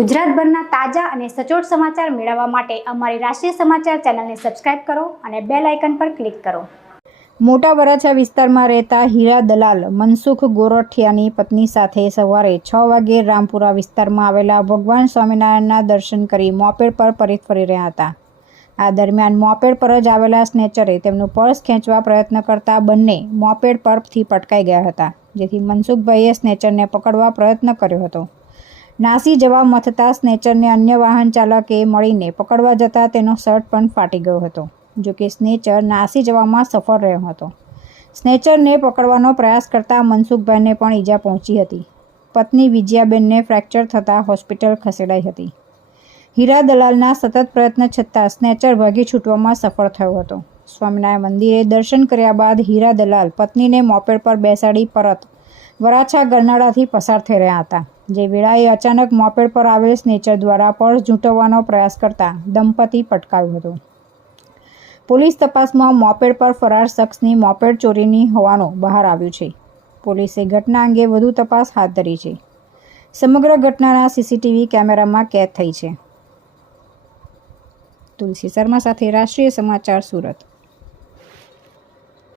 ગુજરાતભરના તાજા અને સચોટ સમાચાર મેળવવા માટે અમારી રાષ્ટ્રીય સમાચાર ચેનલને સબસ્ક્રાઇબ કરો અને બેલ આઇકન પર ક્લિક કરો. મોટા વરાછા વિસ્તારમાં રહેતા હીરા દલાલ, મનસુખ ગોરઠિયાની પત્ની સાથે સવારે છ વાગે રામપુરા વિસ્તારમાં આવેલા ભગવાન સ્વામિનારાયણના દર્શન કરી મોપેડ પર પરિત ફરી રહ્યા હતા. આ દરમિયાન મોપેડ પર જ આવેલા સ્નેચરે તેમનું પર્સ ખેંચવા પ્રયત્ન કરતા બંને મોપેડ પરથી પટકાઈ ગયા હતા, જેથી મનસુખભાઈએ સ્નેચરને પકડવા પ્રયત્ન કર્યો હતો. નાસી જવા મથતા સ્નેચરને અન્ય વાહન ચાલકે મળીને પકડવા જતાં તેનો શર્ટ પણ ફાટી ગયો હતો જોકે સ્નેચર નાસી જવામાં સફળ રહ્યો હતો. સ્નેચરને પકડવાનો પ્રયાસ કરતા મનસુખભાઈને પણ ઈજા પહોંચી હતી. પત્ની વિજયાબેનને ફ્રેક્ચર થતાં હોસ્પિટલ ખસેડાઈ હતી. હીરા દલાલના સતત પ્રયત્ન છતાં સ્નેચર ભાગી છૂટવામાં સફળ થયો હતો. સ્વામિનારાયણ મંદિરે દર્શન કર્યા બાદ હીરા દલાલ પત્નીને મોપેડ પર બેસાડી પરત વરાછા ગરનાળાથી પસાર થઈ રહ્યા હતા. જે વેળાએ અચાનક મોપેડ પર આવેલ સ્નેચર દ્વારા પર્સ ઝૂંટવવાનો પ્રયાસ કરતા દંપતી પટકાયું હતું. પોલીસ તપાસમાં મોપેડ પર ફરાર શખ્સની મોપેડ ચોરીની હોવાનું બહાર આવ્યું છે. પોલીસે ઘટના અંગે વધુ તપાસ હાથ ધરી છે. સમગ્ર ઘટનાના સીસીટીવી કેમેરામાં કેદ થઈ છે. તુલસી શર્મા સાથે રાષ્ટ્રીય સમાચાર સુરત.